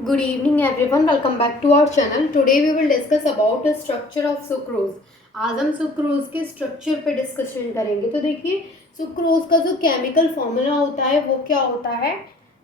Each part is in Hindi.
Good evening everyone, welcome back to our channel. Today we will discuss about the structure of sucrose. आज हम सुक्रोज के स्ट्रक्चर पे डिस्कशन करेंगे। तो देखिए सुक्रोज का जो केमिकल फॉर्मूला होता है वो क्या होता है,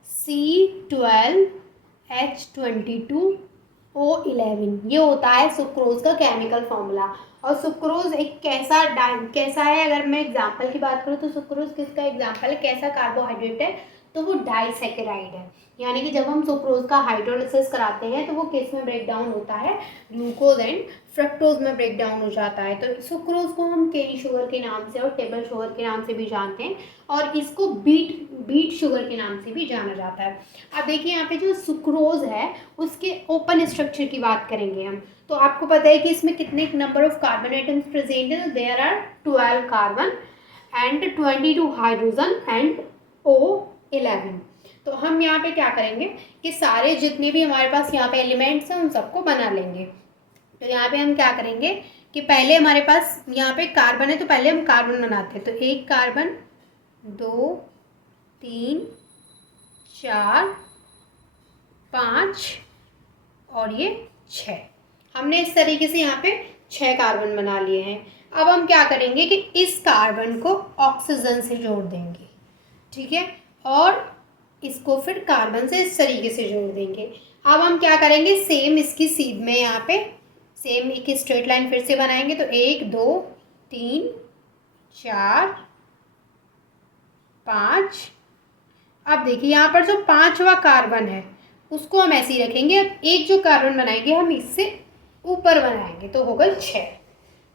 C12H22O11। ये होता है सुक्रोज का केमिकल फॉर्मूला। और सुक्रोज एक कैसा है, अगर मैं एग्जांपल की बात करूँ तो सुक्रोज किसका एग्जांपल है, कैसा कार्बोहाइड्रेट है, तो वो डाइसैकेराइड है। यानी कि जब हम सुक्रोज का हाइड्रोलिसिस कराते हैं तो वो किस में ब्रेक डाउन होता है, ग्लूकोज एंड फ्रक्टोज में ब्रेक डाउन हो जाता है। तो सुक्रोज को हम केन शुगर के नाम से और टेबल शुगर के नाम से भी जानते हैं, और इसको बीट शुगर के नाम से भी जाना जाता है। अब देखिए यहाँ पे जो सुक्रोज है उसके ओपन स्ट्रक्चर की बात करेंगे हम। तो आपको पता है कि इसमें कितने number of carbon items present है, there are 12 carbon and 22 hydrogen and O11। तो हम यहाँ पे क्या करेंगे कि सारे जितने भी हमारे पास यहाँ पे एलिमेंट्स हैं उन सबको बना लेंगे। तो यहाँ पे हम क्या करेंगे कि पहले हमारे पास यहाँ पे कार्बन है, तो पहले हम कार्बन बनाते हैं। तो 1 कार्बन, 2, 3, 4, 5 और ये 6। हमने इस तरीके से यहाँ पे 6 कार्बन बना लिए हैं। अब हम क्या करेंगे कि इस कार्बन को ऑक्सीजन से जोड़ देंगे, ठीक है, और इसको फिर कार्बन से इस तरीके से जोड़ देंगे। अब हम क्या करेंगे, सेम इसकी सीध में यहाँ पे सेम एक स्ट्रेट लाइन फिर से बनाएंगे। तो 1, 2, 3, 4, 5। अब देखिए यहाँ पर जो 5वां कार्बन है उसको हम ऐसे ही रखेंगे। अब एक जो कार्बन बनाएंगे हम इससे ऊपर बनाएंगे, तो होगा 6।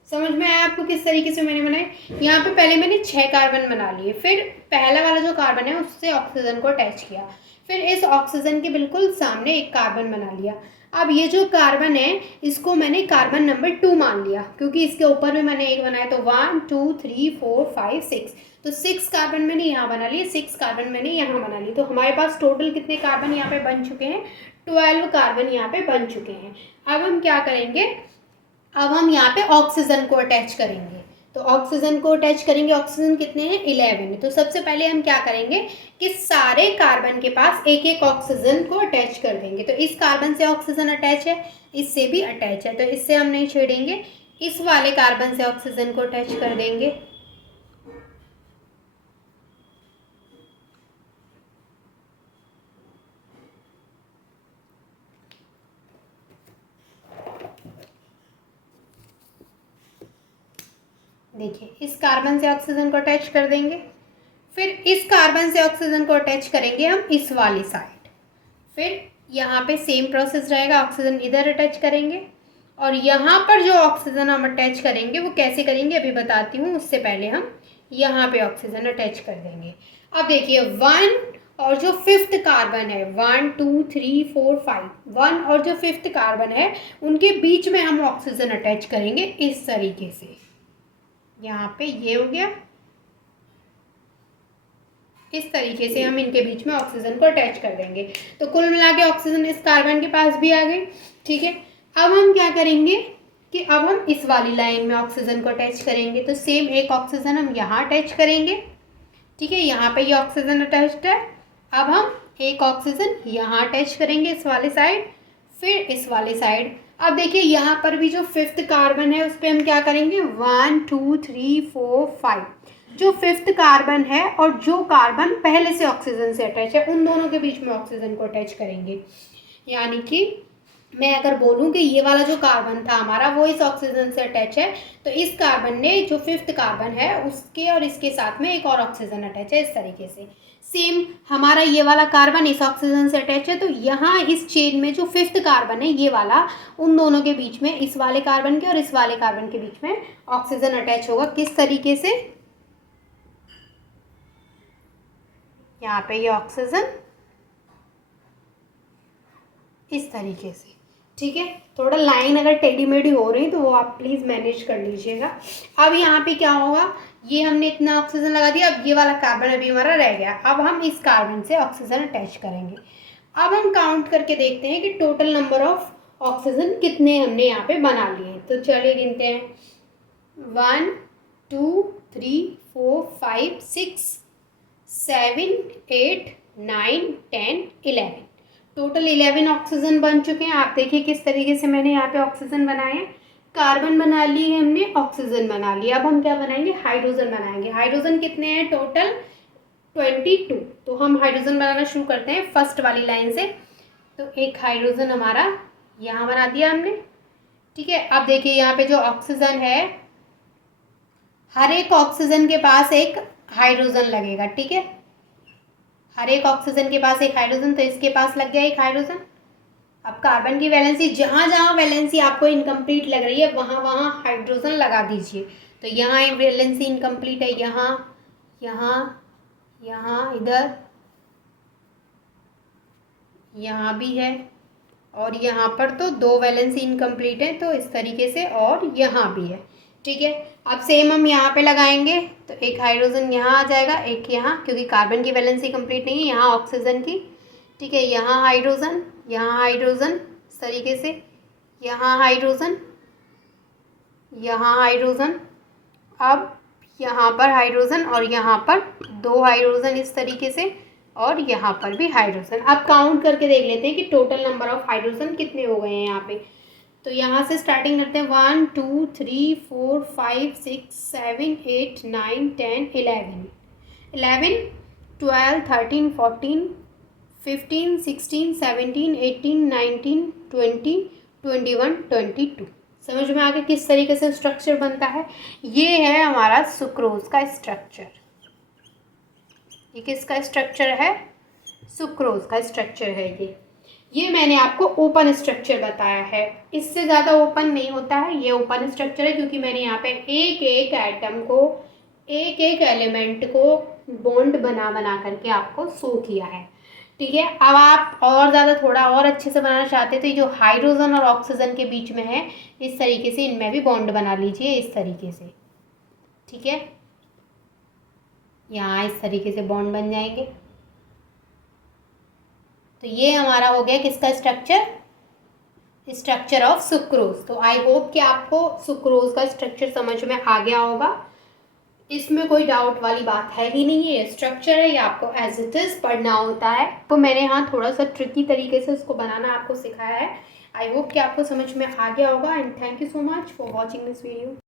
समझ में आया आपको किस तरीके से मैंने बनाए। यहाँ पे पहले मैंने 6 कार्बन बना लिए, फिर पहला वाला जो कार्बन है उससे ऑक्सीजन को अटैच किया, फिर इस ऑक्सीजन के बिल्कुल सामने एक कार्बन बना लिया। अब ये जो कार्बन है इसको मैंने कार्बन नंबर 2 मान लिया, क्योंकि इसके ऊपर में मैंने एक बनाया। तो 1, 2, 3, 4, 5, 6, तो 6 कार्बन मैंने यहाँ बना लिए, 6 कार्बन मैंने यहाँ बना लिए। तो हमारे पास टोटल कितने कार्बन यहाँ पे बन चुके हैं, 12 कार्बन यहाँ पे बन चुके हैं। अब हम क्या करेंगे, अब हम यहाँ पे ऑक्सीजन को अटैच करेंगे। तो ऑक्सीजन को अटैच करेंगे, ऑक्सीजन कितने हैं, 11। तो सबसे पहले हम क्या करेंगे कि सारे कार्बन के पास एक एक ऑक्सीजन को अटैच कर देंगे। तो इस कार्बन से ऑक्सीजन अटैच है, इससे भी अटैच है, तो इससे हम नहीं छेड़ेंगे। इस वाले कार्बन से ऑक्सीजन को अटैच कर देंगे। देखिए इस कार्बन से ऑक्सीजन को अटैच कर देंगे, फिर इस कार्बन से ऑक्सीजन को अटैच करेंगे हम इस वाली साइड। फिर यहाँ पे सेम प्रोसेस रहेगा, ऑक्सीजन इधर अटैच करेंगे, और यहाँ पर जो ऑक्सीजन हम अटैच करेंगे वो कैसे करेंगे अभी बताती हूँ। उससे पहले हम यहाँ पे ऑक्सीजन अटैच कर देंगे। अब देखिए 1 और जो 5th कार्बन है, 1, 2, 3, 4, 5, 1 और जो 5th कार्बन है उनके बीच में हम ऑक्सीजन अटैच करेंगे इस तरीके से। यहाँ पे ये हो गया, इस तरीके से हम इनके बीच में ऑक्सीजन को अटैच कर देंगे। तो कुल मिला के ऑक्सीजन इस कार्बन के पास भी आ गई, ठीक है। अब हम क्या करेंगे कि अब हम इस वाली लाइन में ऑक्सीजन को अटैच करेंगे। तो सेम एक ऑक्सीजन हम यहाँ अटैच करेंगे, ठीक है, यहाँ पे ये ऑक्सीजन अटैच्ड है। अब हम एक ऑक्सीजन यहाँ अटैच करेंगे इस वाले साइड, फिर इस वाले साइड। अब देखिए यहाँ पर भी जो 5th कार्बन है उस पर हम क्या करेंगे, 1, 2, 3, 4, 5। जो 5th कार्बन है और जो कार्बन पहले से ऑक्सीजन से अटैच है उन दोनों के बीच में ऑक्सीजन को अटैच करेंगे। यानी कि मैं अगर बोलूँ कि ये वाला जो कार्बन था हमारा वो इस ऑक्सीजन से अटैच है, तो इस कार्बन ने जो 5th कार्बन है उसके और इसके साथ में एक और ऑक्सीजन अटैच है इस तरीके से। सेम हमारा ये वाला कार्बन इस ऑक्सीजन से अटैच है, तो यहाँ इस चेन में जो 5th कार्बन है ये वाला, उन दोनों के बीच में इस वाले कार्बन के और इस वाले कार्बन के बीच में ऑक्सीजन अटैच होगा। किस तरीके से, यहाँ पे ये ऑक्सीजन इस तरीके से, ठीक है। थोड़ा लाइन अगर टेढ़ी मेढ़ी हो रही तो वो आप प्लीज़ मैनेज कर लीजिएगा। अब यहाँ पे क्या होगा, ये हमने इतना ऑक्सीजन लगा दिया, अब ये वाला कार्बन अभी हमारा रह गया। अब हम इस कार्बन से ऑक्सीजन अटैच करेंगे। अब हम काउंट करके देखते हैं कि टोटल नंबर ऑफ ऑक्सीजन कितने हमने यहाँ पे बना लिए। तो चलिए गिनते हैं, 1, 2, 3, 4, 5, 6, 7, 8, 9, 10, 11। टोटल 11 ऑक्सीजन बन चुके हैं। आप देखिए किस तरीके से मैंने यहाँ पे ऑक्सीजन बनाए हैं। कार्बन बना ली है हमने, ऑक्सीजन बना लिया। अब हम क्या बनाएंगे, हाइड्रोजन बनाएंगे। हाइड्रोजन कितने हैं टोटल, 22। तो हम हाइड्रोजन बनाना शुरू करते हैं फर्स्ट वाली लाइन से। तो एक हाइड्रोजन हमारा यहाँ बना दिया हमने, ठीक है। अब देखिए यहाँ पे जो ऑक्सीजन है, हर एक ऑक्सीजन के पास एक हाइड्रोजन लगेगा, ठीक है। हर एक ऑक्सीजन के पास एक हाइड्रोजन, तो इसके पास लग गया एक हाइड्रोजन। अब कार्बन की वैलेंसी, जहाँ जहाँ वैलेंसी आपको इनकम्प्लीट लग रही है वहाँ वहाँ हाइड्रोजन लगा दीजिए। तो यहाँ वैलेंसी इनकम्प्लीट है, यहाँ यहाँ यहाँ इधर, यहाँ भी है, और यहाँ पर तो 2 वैलेंसी इनकम्प्लीट है, तो इस तरीके से, और यहाँ भी है, ठीक है। अब सेम हम यहाँ पे लगाएंगे, तो एक हाइड्रोजन यहाँ आ जाएगा, एक यहाँ, क्योंकि कार्बन की वैलेंसी कंप्लीट नहीं है, यहाँ ऑक्सीजन की, ठीक है। यहाँ हाइड्रोजन, यहाँ हाइड्रोजन, इस तरीके से, यहाँ हाइड्रोजन, यहाँ हाइड्रोजन, अब यहाँ पर हाइड्रोजन, और यहाँ पर 2 हाइड्रोजन इस तरीके से, और यहाँ पर भी हाइड्रोजन। अब काउंट करके देख लेते हैं कि टोटल नंबर ऑफ हाइड्रोजन कितने हो गए हैं यहाँ पे। तो यहाँ से स्टार्टिंग करते हैं, 1 2 3 4 5 6 7 8 9 10 11 11 12 13 14 15 16 17 18 19 20 21 22। समझ में आ गया किस तरीके से स्ट्रक्चर बनता है। ये है हमारा सुक्रोज का स्ट्रक्चर। ये किसका स्ट्रक्चर है, सुक्रोज का स्ट्रक्चर है ये मैंने आपको ओपन स्ट्रक्चर बताया है। इससे ज़्यादा ओपन नहीं होता है, ये ओपन स्ट्रक्चर है, क्योंकि मैंने यहाँ पे एक एक एटम को, एक एक एलिमेंट को बॉन्ड बना बना करके आपको शो किया है, ठीक है। अब आप और ज़्यादा थोड़ा और अच्छे से बनाना चाहते हैं तो ये जो हाइड्रोजन और ऑक्सीजन के बीच में है, इस तरीके से इनमें भी बॉन्ड बना लीजिए, इस तरीके से, ठीक है। यहाँ इस तरीके से बॉन्ड बन जाएंगे। तो ये हमारा हो गया किसका स्ट्रक्चर, स्ट्रक्चर ऑफ सुक्रोज। तो आई होप कि आपको सुक्रोज का स्ट्रक्चर समझ में आ गया होगा। इसमें कोई डाउट वाली बात है ही नहीं है, स्ट्रक्चर है, ये आपको एज इट इज़ पढ़ना होता है। तो मैंने यहाँ थोड़ा सा ट्रिकी तरीके से इसको बनाना आपको सिखाया है। आई होप कि आपको समझ में आ गया होगा, and thank you so much for watching this video.